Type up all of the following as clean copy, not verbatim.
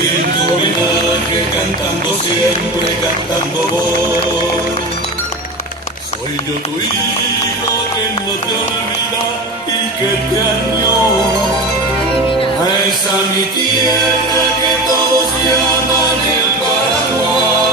y en tu homenaje cantando siempre, cantando voy. Soy yo tu hijo que no te olvida y que te añora a esa mi tierra que todos llaman el Paraguay.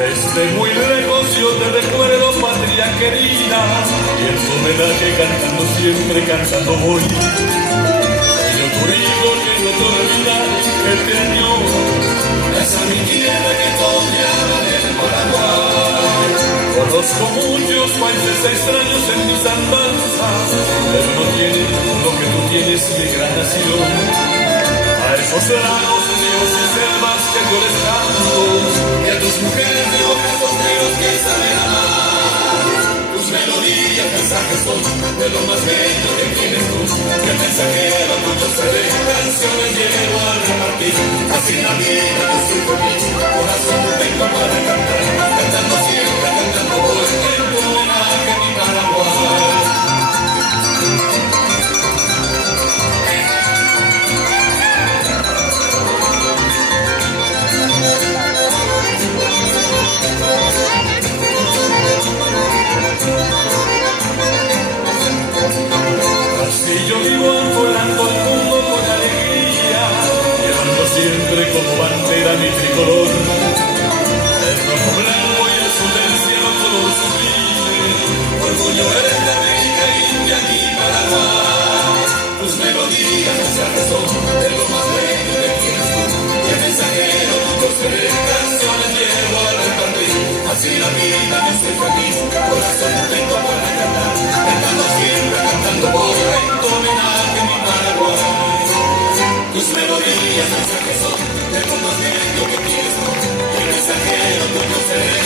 Desde muy lejos yo te recuerdo, patria querida, y en tu homenaje cantando siempre, cantando voy. Soy yo tu hijo que no te olvida y que te añora, esa mi tierra que todos llaman el Paraguay. Conozco muchos países extraños en mis andanzas, pero no tienen lo que tú tienes, mi gran nación. A esos lagos, ríos y selvas que yo les canto, y a tus mujeres de ojos sombreros que salen a mar. Tus melodías, mensajes son de lo más bello que tienes tú, que el mensajero tuyo se ve, canciones llevo a repartir. Así en la vida yo soy feliz, corazón no tengo para cantar, cantando siempre, cantando voy, en tu homenaje mi Paraguay. Así yo vivo volando el mundo con alegría, llevando siempre como bandera mi tricolor. El rojo, blanco y azul del cielo color sublime, orgullo eres de América, India y Paraguay. Tus melodías, mensajes son de lo más bello que tienes tú, y el mensajero tuyo seré, canciones llevo a repartir. Así la vida yo soy feliz, corazón no tengo para cantar, cantando siempre, cantando voy, en tu homenaje mi Paraguay. Tus melodías, mensajes son de lo más bello que tienes tú, y el mensajero tuyo seré,